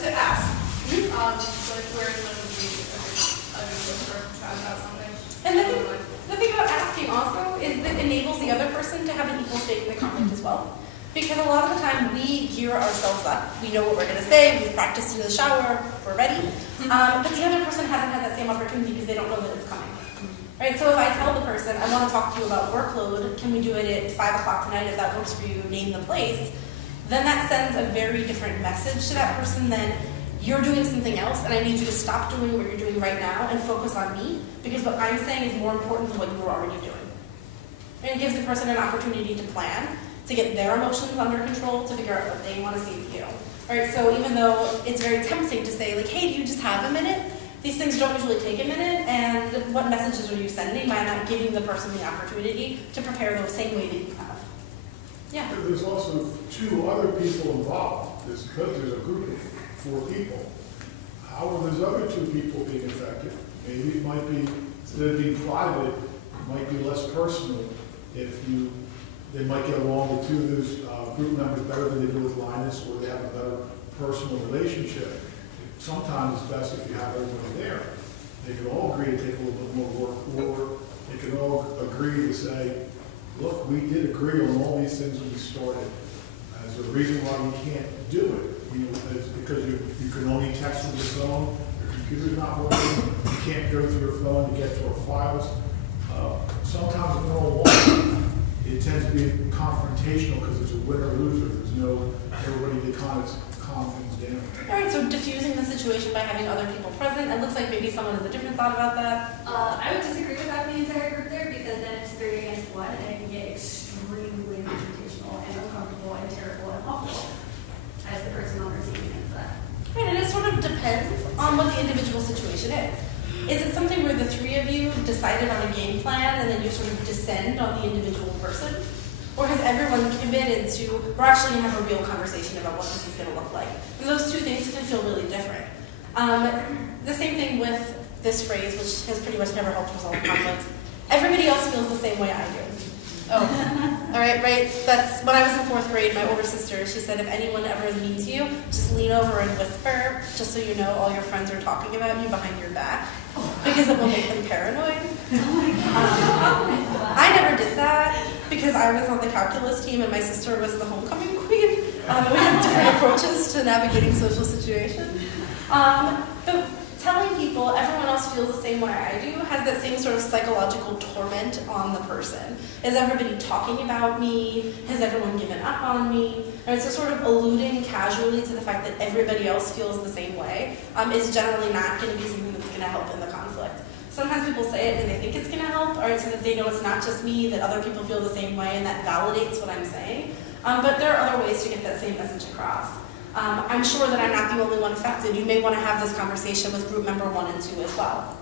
To ask, like where is like a good place for to chat about something. And the thing about asking also is that it enables the other person to have an equal stake in the conflict as well. Because a lot of the time we gear ourselves up. We know what we're going to say. We've practiced in the shower. We're ready. But the other person hasn't had that same opportunity because they don't know that it's coming. Right? So if I tell the person, I want to talk to you about workload, can we do it at 5 o'clock tonight if that works for you, name the place, then that sends a very different message to that person than you're doing something else and I need you to stop doing what you're doing right now and focus on me because what I'm saying is more important than what you were already doing. And it gives the person an opportunity to plan, to get their emotions under control, to figure out what they want to see with you. All right, so even though it's very tempting to say, like, hey, do you just have a minute? These things don't usually take a minute, and what messages are you sending by not giving the person the opportunity to prepare the same way that you have? Yeah. There's also two other people involved. There's a group of 4 people. How are those other 2 people being effective? Maybe it might be, instead of being private, it might be less personal they might get along with 2 of those group members better than they do with Linus, or they have a better personal relationship. Sometimes it's best if you have everybody there. They can all agree to take a little bit more work, or they can all agree to say, look, we did agree on all these things when we started. There's a reason why you can't do it. You know, it's because you can only text with your phone, your computer's not working, you can't go through your phone to get to our files. Sometimes in one-on-one, it tends to be confrontational because it's a winner-loser. There's no, everybody that calm things down. All right, so diffusing the situation by having other people present. It looks like maybe someone has a different thought about that. I would disagree with having the entire group there, because then it's 3 against 1, and it can get extremely confrontational and uncomfortable and terrible and awful as the person on the receiving end of that. Right, and it sort of depends on what the individual situation is. Is it something where the 3 of you decided on a game plan and then you sort of descend on the individual person? Or has everyone committed to, we're actually going to have a real conversation about what this is going to look like? And those two things can feel really different. The same thing with this phrase, which has pretty much never helped resolve conflict. Everybody else feels the same way I do. Oh, all right, right? That's, when I was in 4th grade, my older sister, she said, if anyone ever is mean to you, just lean over and whisper, just so you know all your friends are talking about you behind your back, because it will make them paranoid. I never did that because I was on the calculus team and my sister was the homecoming queen. We have different approaches to navigating social situations. But telling people everyone else feels the same way I do has that same sort of psychological torment on the person. Is everybody talking about me? Has everyone given up on me? And so sort of alluding casually to the fact that everybody else feels the same way is generally not going to be something that's going to help in the conflict. Sometimes people say it and they think it's going to help, or so that they know it's not just me, that other people feel the same way, and that validates what I'm saying. But there are other ways to get that same message across. I'm sure that I'm not the only one affected. You may want to have this conversation with group member 1 and 2 as well.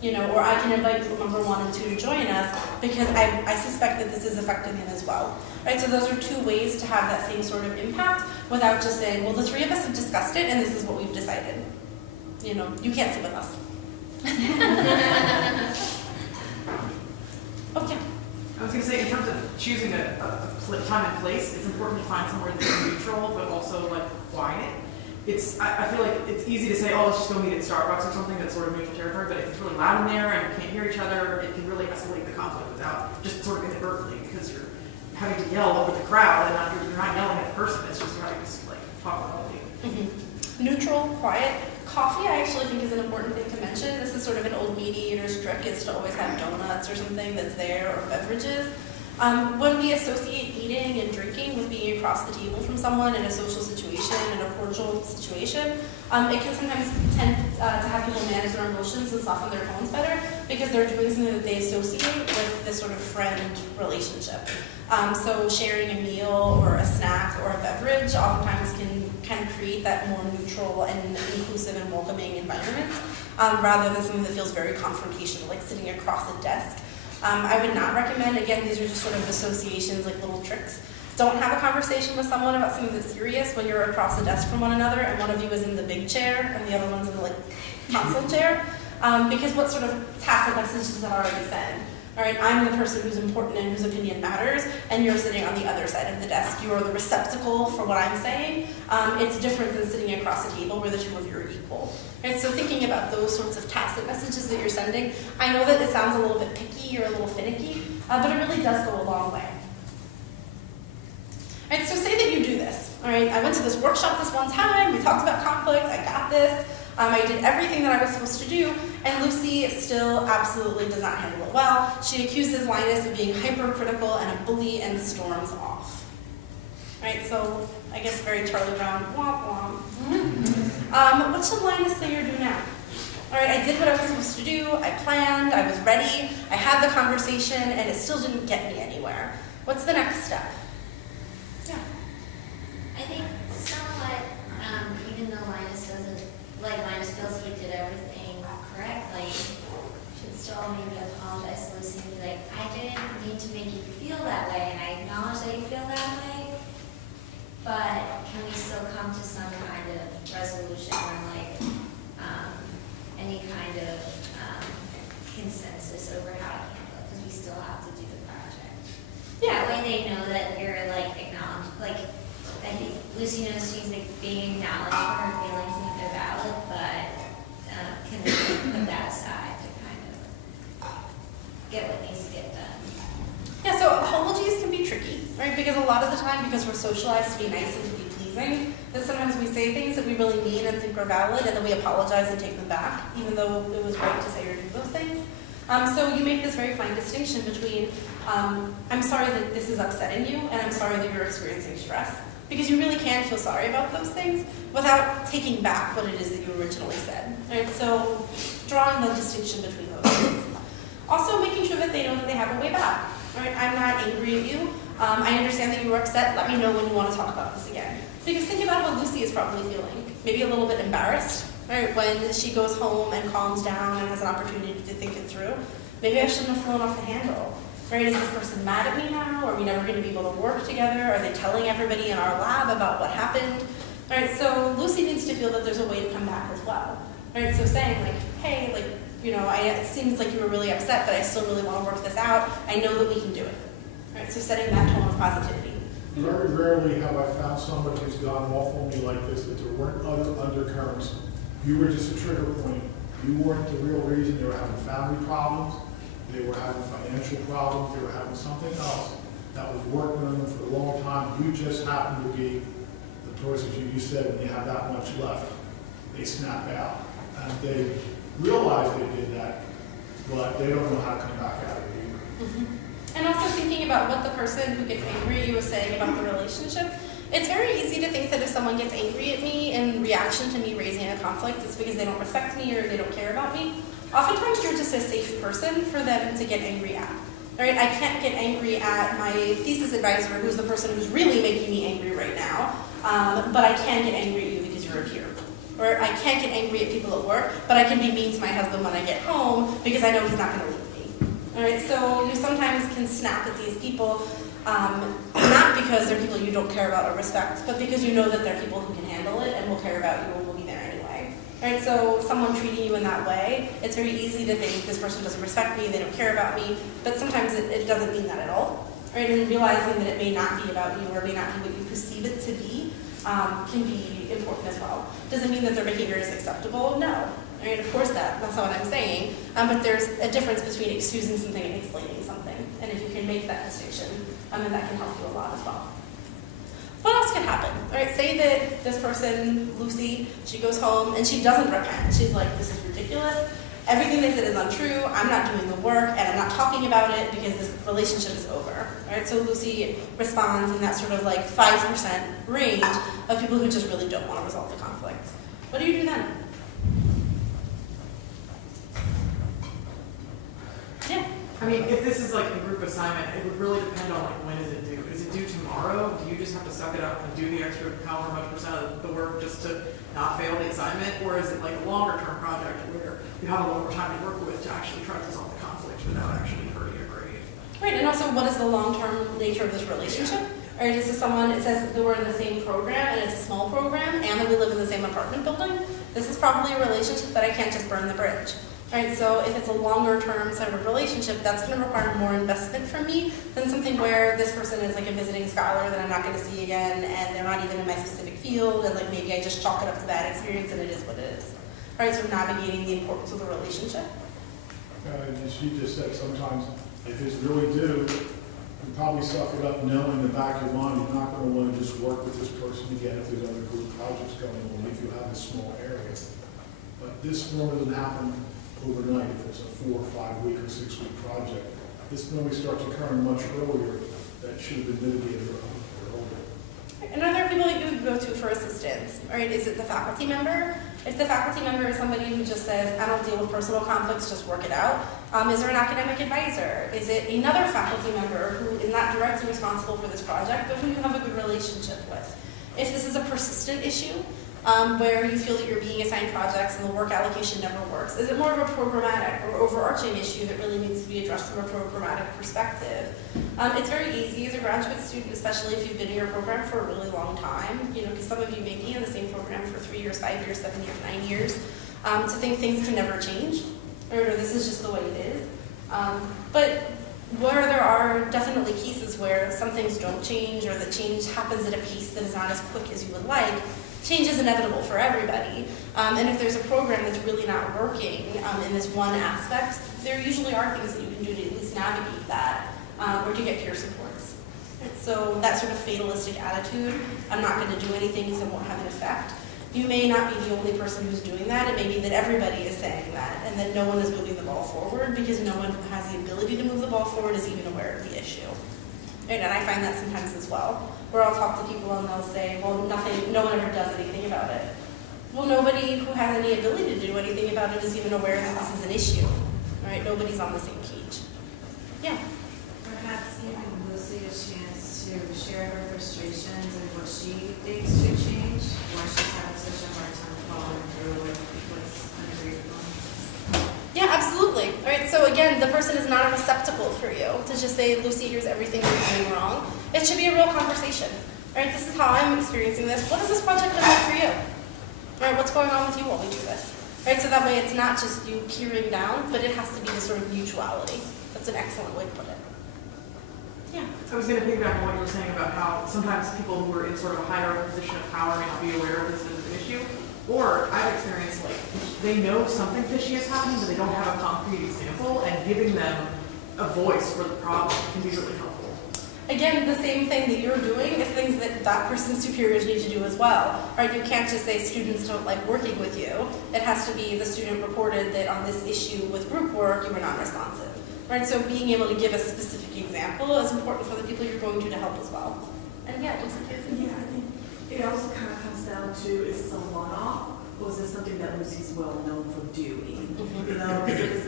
You know, or I can invite group member 1 and 2 to join us because I suspect that this is affecting them as well. Right? So those are 2 ways to have that same sort of impact without just saying, well, the 3 of us have discussed it and this is what we've decided. You know, you can't sit with us. Okay. I was going to say, in terms of choosing a time and place, it's important to find somewhere that's neutral, but also like quiet. I feel like it's easy to say, oh, let's just go meet at Starbucks or something that's sort of neutral territory, but if it's really loud in there and you can't hear each other, it can really escalate the conflict without just sort of inadvertently, because you're having to yell over the crowd and you're not yelling at the person, it's just having to like talk loudly. Neutral, quiet. Coffee, I actually think is an important thing to mention. This is sort of an old mediator's trick, is to always have donuts or something that's there, or beverages. When we associate eating and drinking with being across the table from someone in a social situation, in a cordial situation, it can sometimes tend to have people manage their emotions and soften their tones better because they're doing something that they associate with this sort of friend relationship. So sharing a meal or a snack or a beverage oftentimes can kind of create that more neutral and inclusive and welcoming environment rather than something that feels very confrontational, like sitting across a desk. I would not recommend, again, these are just sort of associations, like little tricks. Don't have a conversation with someone about something that's serious when you're across the desk from one another and one of you is in the big chair and the other one's in the console chair. Because what sort of tacit messages is that already sent? All right, I'm the person who's important and whose opinion matters, and you're sitting on the other side of the desk. You're the receptacle for what I'm saying. It's different than sitting across a table where the 2 of you are equal. Right, so thinking about those sorts of tacit messages that you're sending, I know that it sounds a little bit picky or a little finicky, but it really does go a long way. All right, so say that you do this. All right, I went to this workshop this one time. We talked about conflict. I got this. I did everything that I was supposed to do, and Lucy still absolutely does not handle it well. She accuses Linus of being hypercritical and a bully and storms off. Right, so I guess very Charlie Brown, womp womp. What should Linus say or do now? All right, I did what I was supposed to do. I planned, I was ready, I had the conversation, and it still didn't get me anywhere. What's the next step? Yeah. I think somewhat, even though Linus doesn't, like Linus feels he did everything correctly, should still maybe apologize to Lucy and be like, I didn't mean to make you feel that way, and I acknowledge that you feel that way, but can we still come to some kind of resolution or like any kind of consensus over how to handle it, because we still have to do the project. Yeah. That way they know that you're like acknowledged, like I think Lucy knows she's like being acknowledged for her feelings and that they're valid, but can put that aside to kind of get what needs to get done. Yeah, so apologies can be tricky, right? right? Because a lot of the time, because we're socialized to be nice and to be pleasing, that sometimes we say things that we really mean and think are valid, and then we apologize and take them back, even though it was right to say or do those things. So you make this very fine distinction between, I'm sorry that this is upsetting you, and I'm sorry that you're experiencing stress. Because you really can feel sorry about those things without taking back what it is that you originally said. Right? So drawing the distinction between those things. Also making sure that they know that they have a way back. Right? I'm not angry at you. I understand that you were upset. Let me know when you want to talk about this again. Because think about how Lucy is probably feeling. Maybe a little bit embarrassed, right? When she goes home and calms down and has an opportunity to think it through. Maybe I shouldn't have flown off the handle. Right? Is this person mad at me now? Are we never going to be able to work together? Are they telling everybody in our lab about what happened? Right? So Lucy needs to feel that there's a way to come back as well. Right? So saying like, hey, like, you know, it seems like you were really upset, but I still really want to work this out. I know that we can do it. Right? So setting that tone of positivity. Very rarely have I found somebody who's gone off on me like this, that there weren't other undercurrents. You were just a trigger point. You weren't the real reason. They were having family problems. They were having financial problems. They were having something else that was working on them for a long time. You just happened to be the person you said when you have that much left, they snap out. And they realize they did that, but they don't know how to come back out of it either. Mm-hmm. And also thinking about what the person who gets angry at you was saying about the relationship. It's very easy to think that if someone gets angry at me in reaction to me raising a conflict, it's because they don't respect me or they don't care about me. Oftentimes you're just a safe person for them to get angry at. Right? I can't get angry at my thesis advisor, who's the person who's really making me angry right now, but I can get angry at you because you're a peer. Or I can't get angry at people at work, but I can be mean to my husband when I get home because I know he's not going to leave me. All right? So you sometimes can snap at these people, not because they're people you don't care about or respect, but because you know that they're people who can handle it and will care about you and will be there anyway. Right? So someone treating you in that way, it's very easy to think this person doesn't respect me, they don't care about me, but sometimes it doesn't mean that at all. Right? And realizing that it may not be about you or may not be what you perceive it to be can be important as well. Does it mean that their behavior is acceptable? No. Right? Of course that's not what I'm saying, but there's a difference between excusing something and explaining something. And if you can make that distinction, then that can help you a lot as well. What else could happen? All right, say that this person, Lucy, she goes home and she doesn't repent. She's like, this is ridiculous. Everything they said is untrue. I'm not doing the work and I'm not talking about it because this relationship is over. All right, so Lucy responds in that sort of like 5% range of people who just really don't want to resolve the conflict. What do you do then? Yeah. I mean, if this is like a group assignment, it would really depend on like when is it due? Is it due tomorrow? Do you just have to suck it up and do the extra however much % of the work just to not fail the assignment? Or is it like a longer term project where you have a longer time to work with to actually try to resolve the conflict without actually hurting your grade? Right, and also what is the long-term nature of this relationship? Right, is this someone, it says that we're in the same program and it's a small program and that we live in the same apartment building. This is probably a relationship that I can't just burn the bridge. Right, so if it's a longer-term sort of relationship, that's going to require more investment from me than something where this person is like a visiting scholar that I'm not going to see again, and they're not even in my specific field, and like maybe I just chalk it up to bad experience, and it is what it is. Right, so navigating the importance of the relationship. And she just said sometimes if it's really due, you probably suck it up knowing in the back of your mind you're not going to want to just work with this person again if there's other group projects going on, if you have a small area. But this normally doesn't happen overnight if it's a 4 or 5 week or 6 week project. This normally starts occurring much earlier. That should have been mitigated earlier. And are there people you would go to for assistance? Right? Is it the faculty member? If the faculty member is somebody who just says, I don't deal with personal conflicts, just work it out. Is there an academic advisor? Is it another faculty member who is not directly responsible for this project, but who you have a good relationship with? If this is a persistent issue, where you feel that you're being assigned projects and the work allocation never works? Is it more of a programmatic or overarching issue that really needs to be addressed from a programmatic perspective? It's very easy as a graduate student, especially if you've been in your program for a really long time, because some of you may be in the same program for 3 years, 5 years, 7 years, 9 years, to think things can never change, or this is just the way it is. But where there are definitely cases where some things don't change or the change happens at a pace that is not as quick as you would like, change is inevitable for everybody. And if there's a program that's really not working in this one aspect, there usually are things that you can do to at least navigate that or to get peer supports. So that sort of fatalistic attitude, I'm not going to do anything because it won't have an effect. You may not be the only person who's doing that. It may be that everybody is saying that and that no one is moving the ball forward because no one who has the ability to move the ball forward is even aware of the issue. And I find that sometimes as well, where I'll talk to people and they'll say, well, no one ever does anything about it. Well, nobody who has any ability to do anything about it is even aware that this is an issue. Right? Nobody's on the same page. Yeah. Perhaps giving Lucy a chance to share her frustrations and what she thinks should change, why she's having such a hard time following through with what's agreed upon. Yeah, absolutely. All right, so again, the person is not a receptacle for you to just say, Lucy, here's everything you're doing wrong. It should be a real conversation. All right, this is how I'm experiencing this. What does this project look like for you? All right, what's going on with you while we do this? All right, so that way it's not just you peering down, but it has to be this sort of mutuality. That's an excellent way to put it. Yeah. I was going to piggyback on what you were saying about how sometimes people who are in sort of a higher position of power may not be aware of this as an issue. Or I've experienced like they know something fishy is happening, but they don't have a concrete example, and giving them a voice for the problem can be really helpful. Again, the same thing that you're doing is things that that person's superiors need to do as well. Right? You can't just say students don't like working with you. It has to be the student reported that on this issue with group work, you were not responsive. Right? So being able to give a specific example is important for the people you're going to help as well. And yeah, just like Yeah, I think it also kind of comes down to, is this a one-off, or is this something that Lucy's well known for doing? You know, because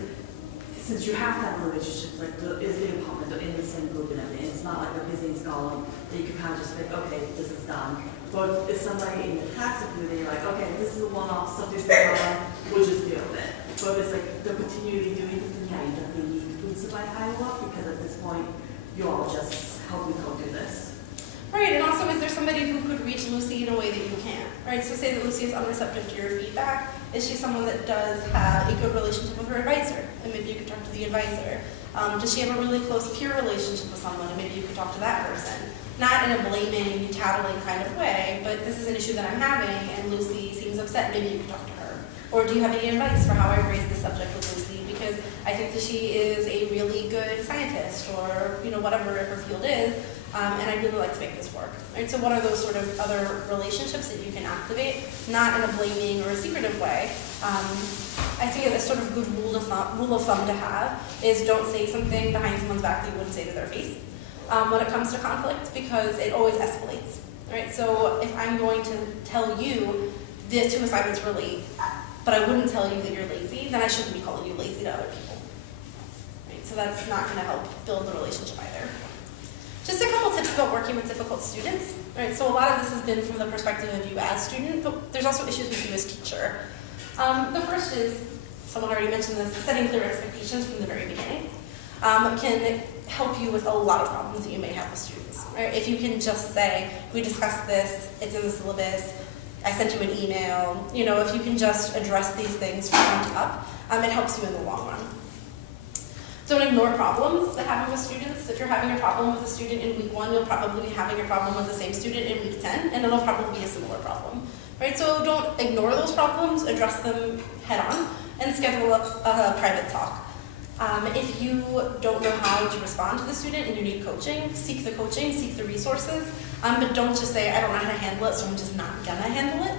since you have to have a relationship, like, is the apartment in the same group and everything, it's not like a business column that you can kind of just think, okay, this is done. But if somebody in the tax group, they're like, okay, this is a one-off, something's going on, we'll just deal with it. But it's like, they're continually doing this, and yeah, you definitely need to put somebody higher up, because at this point, you're all just helping her do this. Right, and also, is there somebody who could reach Lucy in a way that you can't? Right, so say that Lucy is unreceptive to your feedback. Is she someone that does have a good relationship with her advisor? And maybe you could talk to the advisor. Does she have a really close peer relationship with someone? And maybe you could talk to that person. Not in a blaming, tattling kind of way, but this is an issue that I'm having, and Lucy seems upset. Maybe you could talk to her. Or do you have any advice for how I raise this subject with Lucy? Because I think that she is a really good scientist, or whatever her field is. And I'd really like to make this work. Right? So what are those sort of other relationships that you can activate, not in a blaming or a secretive way? I think a sort of good rule of thumb to have is don't say something behind someone's back that you wouldn't say to their face when it comes to conflict, because it always escalates. Right? So if I'm going to tell you the 2 assignments were late, but I wouldn't tell you that you're lazy, then I shouldn't be calling you lazy to other people. Right? So that's not going to help build the relationship either. Just a couple tips about working with difficult students. Right, so a lot of this has been from the perspective of you as student, but there's also issues with you as teacher. The first is, someone already mentioned this, setting clear expectations from the very beginning can help you with a lot of problems that you may have with students. Right? If you can just say, we discussed this, it's in the syllabus, I sent you an email, if you can just address these things front up, it helps you in the long run. Don't ignore problems that happen with students. If you're having a problem with a student in week 1, you'll probably be having a problem with the same student in week 10, and it'll probably be a similar problem. Right? So don't ignore those problems, address them head on, and schedule a private talk. If you don't know how to respond to the student and you need coaching, seek the coaching, seek the resources, but don't just say, I don't know how to handle it, so I'm just not gonna handle it,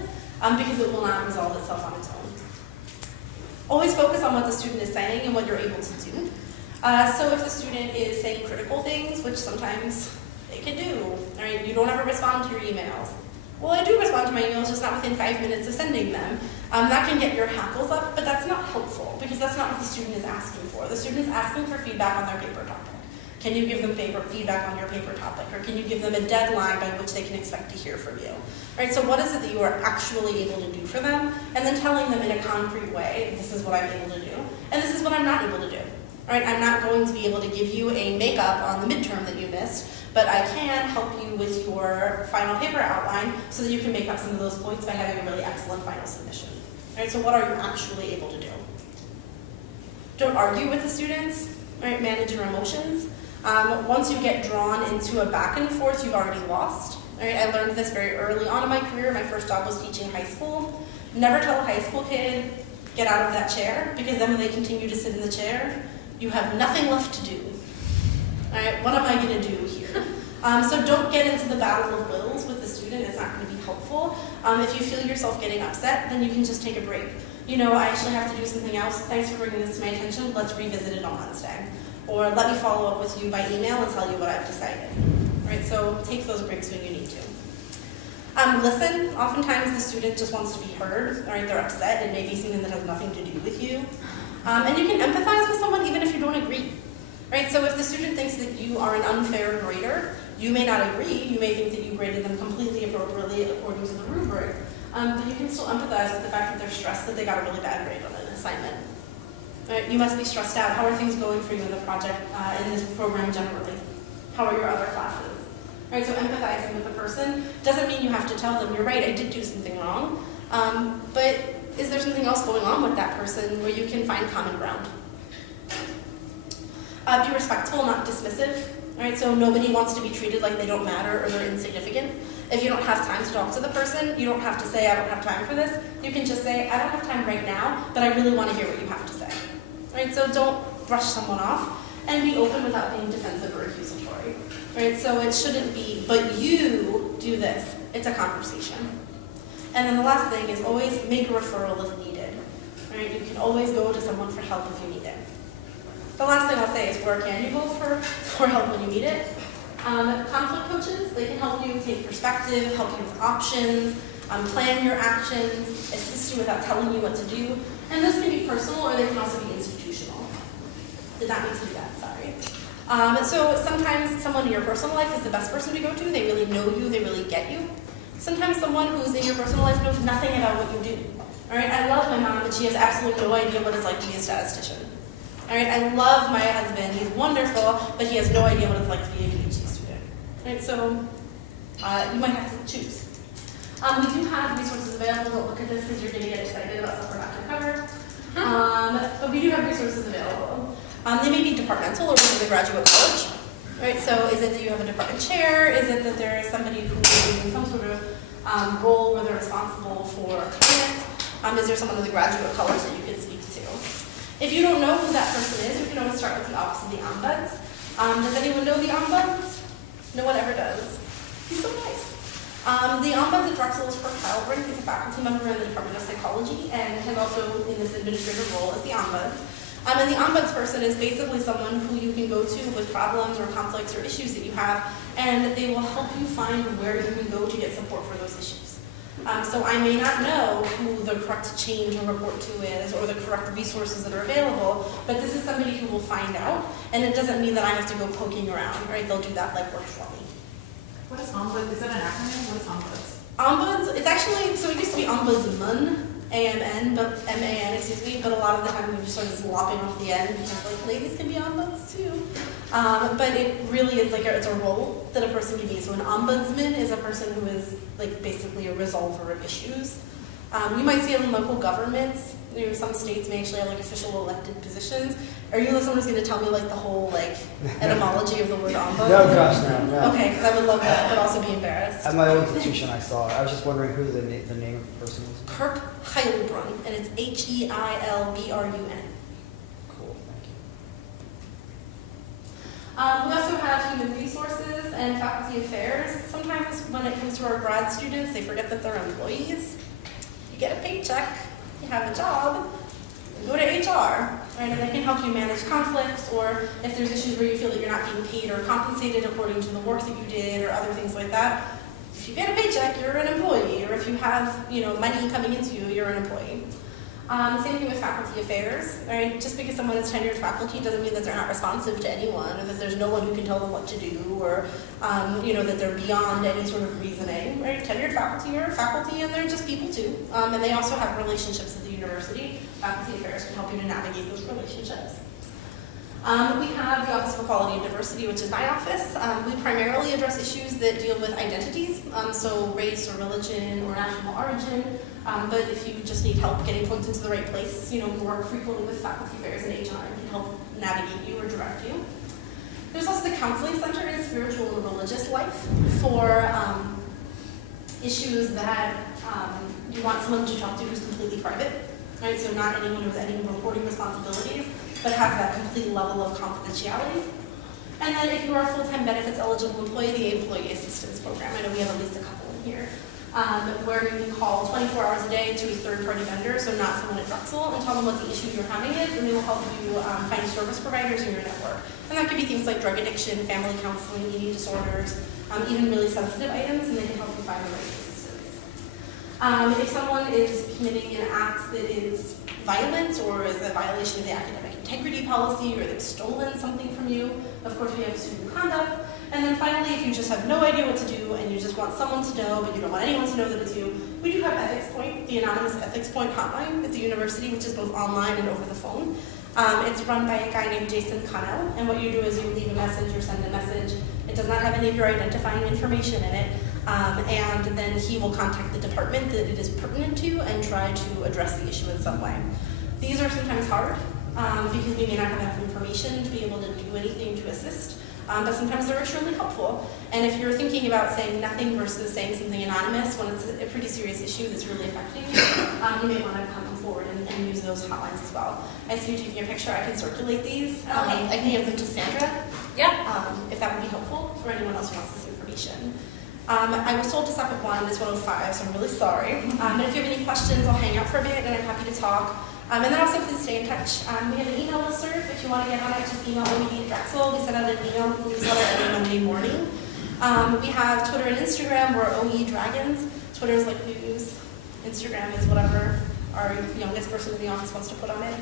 because it will not resolve itself on its own. Always focus on what the student is saying and what you're able to do. So if the student is saying critical things, which sometimes they can do, all right, you don't ever respond to your emails. Well, I do respond to my emails, just not within 5 minutes of sending them. That can get your hackles up, but that's not helpful, because that's not what the student is asking for. The student is asking for feedback on their paper topic. Can you give them feedback on your paper topic, or can you give them a deadline by which they can expect to hear from you? All right, so what is it that you are actually able to do for them? And then telling them in a concrete way, this is what I'm able to do, and this is what I'm not able to do. All right, I'm not going to be able to give you a makeup on the midterm that you missed, but I can help you with your final paper outline so that you can make up some of those points by having a really excellent final submission. All right, so what are you actually able to do? Don't argue with the students. All right, manage your emotions. Once you get drawn into a back and forth, you've already lost. All right, I learned this very early on in my career. My first job was teaching high school. Never tell a high school kid, get out of that chair, because then when they continue to sit in the chair, you have nothing left to do. All right, what am I going to do here? So don't get into the battle of wills with the student. It's not going to be helpful. If you feel yourself getting upset, then you can just take a break. You know, I actually have to do something else. Thanks for bringing this to my attention. Let's revisit it on Wednesday. Or let me follow up with you by email and tell you what I've decided. Right? So take those breaks when you need to. Listen. Oftentimes the student just wants to be heard. Right? They're upset. It may be something that has nothing to do with you. And you can empathize with someone even if you don't agree. Right? So if the student thinks that you are an unfair grader, you may not agree. You may think that you graded them completely appropriately according to the rubric. But you can still empathize with the fact that they're stressed that they got a really bad grade on an assignment. Right? You must be stressed out. How are things going for you in the project, in this program generally? How are your other classes? Right? So empathizing with the person doesn't mean you have to tell them, you're right, I did do something wrong. But is there something else going on with that person where you can find common ground? Be respectful, not dismissive. Right? So nobody wants to be treated like they don't matter or they're insignificant. If you don't have time to talk to the person, you don't have to say, I don't have time for this. You can just say, I don't have time right now, but I really want to hear what you have to say. Right? So don't brush someone off and be open without being defensive or accusatory. Right? So it shouldn't be, but you do this. It's a conversation. And then the last thing is always make a referral if needed. Right? You can always go to someone for help if you need it. The last thing I'll say is where can you go for help when you need it? Conflict coaches, they can help you take perspective, help you with options, plan your actions, assist you without telling you what to do. And those can be personal or they can also be institutional. Did not mean to do that, sorry. So sometimes someone in your personal life is the best person to go to. They really know you, they really get you. Sometimes someone who's in your personal life knows nothing about what you do. All right, I love my mom, but she has absolutely no idea what it's like to be a statistician. All right, I love my husband, he's wonderful, but he has no idea what it's like to be a PhD student. All right, so you might have to choose. We do have resources available. Don't look at this because you're going to get excited about stuff we're not going to cover. But we do have resources available. They may be departmental or within the graduate college. Right, so is it that you have a department chair? Is it that there is somebody who is in some sort of role where they're responsible for clients? Is there someone in the graduate college that you can speak to? If you don't know who that person is, we can always start with the Office of the Ombuds. Does anyone know the Ombuds? No one ever does. He's so nice. The Ombuds at Drexel is Kurt Heilbrink. He's a faculty member in the Department of Psychology and has also in this administrative role as the Ombuds. And the Ombuds person is basically someone who you can go to with problems or conflicts or issues that you have, and they will help you find where you can go to get support for those issues. So I may not know who the correct chain to report to is or the correct resources that are available, but this is somebody who will find out, and it doesn't mean that I have to go poking around, right? They'll do that legwork for me. What is Ombuds? Is that an acronym? What is Ombuds? Ombuds, it's actually, so it used to be Ombudsman, A-M-N, but M-A-N, excuse me, but a lot of the time we've just started lopping off the end because like ladies can be ombuds too. But it really is like it's a role that a person can be. So an ombudsman is a person who is like basically a resolver of issues. You might see it in local governments. You know, some states may actually have like official elected positions. Are you someone who's going to tell me like the whole like etymology of the word ombud? No, gosh, no. Okay, because I would love that, but also be embarrassed. At my old institution, I saw it. I was just wondering who the name of the person was. Kirk Heilbrun, and it's H-E-I-L-B-R-U-N. Cool, thank you. We also have human resources and faculty affairs. Sometimes when it comes to our grad students, they forget that they're employees. You get a paycheck, you have a job, you go to HR, right? And they can help you manage conflicts, or if there's issues where you feel that you're not being paid or compensated according to the work that you did or other things like that. If you get a paycheck, you're an employee, or if you have, money coming into you, you're an employee. Same thing with faculty affairs, right? Just because someone is tenured faculty doesn't mean that they're not responsive to anyone, or that there's no one who can tell them what to do, or that they're beyond any sort of reasoning, right? Tenured faculty are faculty, and they're just people too, and they also have relationships at the university. Faculty affairs can help you to navigate those relationships. We have the Office for Quality and Diversity, which is my office. We primarily address issues that deal with identities, so race or religion or national origin. But if you just need help getting points into the right place, we work frequently with faculty affairs and HR and can help navigate you or direct you. There's also the Counseling Center in Spiritual and Religious Life for issues that you want someone to talk to who's completely private, right? So not anyone with any reporting responsibilities, but has that complete level of confidentiality. And then if you are a full-time benefits eligible employee, the Employee Assistance Program. I know we have at least a couple in here. Where you can call 24 hours a day to a third-party vendor, so not someone at Drexel, and tell them what the issue you're having is, and they will help you find service providers in your network. And that could be things like drug addiction, family counseling, eating disorders, even really sensitive items, and they can help you find the right assistance. If someone is committing an act that is violent or is a violation of the academic integrity policy, or they've stolen something from you, of course we have student conduct. And then finally, if you just have no idea what to do and you just want someone to know, but you don't want anyone to know that it's you, we do have Ethics Point, the anonymous Ethics Point hotline at the university, which is both online and over the phone. It's run by a guy named Jason Connell, and what you do is you leave a message or send a message. It does not have any of your identifying information in it, and then he will contact the department that it is pertinent to and try to address the issue in some way. These are sometimes hard because we may not have enough information to be able to do anything to assist. But sometimes they're extremely helpful. And if you're thinking about saying nothing versus saying something anonymous when it's a pretty serious issue that's really affecting you, you may want to come forward and use those hotlines as well. I see you taking a picture. I can circulate these. Okay. I can give them to Sandra. Yeah. If that would be helpful for anyone else who wants this information. I was told to stop at 1. It's 1:05, so I'm really sorry. And if you have any questions, I'll hang out for a bit, and I'm happy to talk. And then also please stay in touch. We have an email listserv. If you want to get on it, just email me at Drexel. We send out an email newsletter every Monday morning. We have Twitter and Instagram. We're OE Dragons. Twitter is like news. Instagram is whatever our youngest person in the office wants to put on it.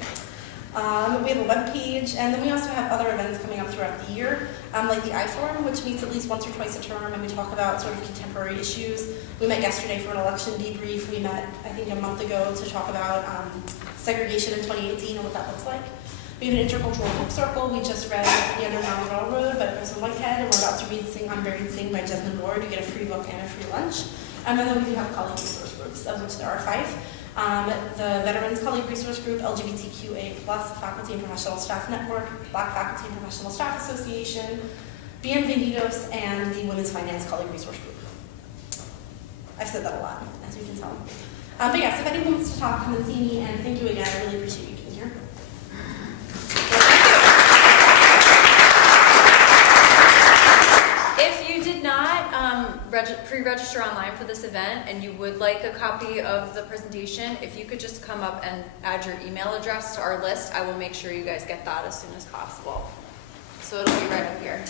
We have a web page, and then we also have other events coming up throughout the year, like the iForum, which meets at least once or twice a term, and we talk about sort of contemporary issues. We met yesterday for an election debrief. We met, I think, a month ago to talk about segregation in 2018 and what that looks like. We have an intercultural book circle. We just read The Underground Railroad by President Whitehead, and we're about to read Sing Unburied Sing by Desmond Lord. You get a free book and a free lunch. And then we do have colleague resource groups, of which there are 5. The Veterans Colleague Resource Group, LGBTQA+, Faculty and Professional Staff Network, Black Faculty and Professional Staff Association, Bienvenidos, and the Women's Finance Colleague Resource Group. I've said that a lot, as you can tell. But yes, if anyone wants to talk, come and see me, and thank you again. I really appreciate you being here. If you did not pre-register online for this event and you would like a copy of the presentation, if you could just come up and add your email address to our list, I will make sure you guys get that as soon as possible. So it'll be right up here.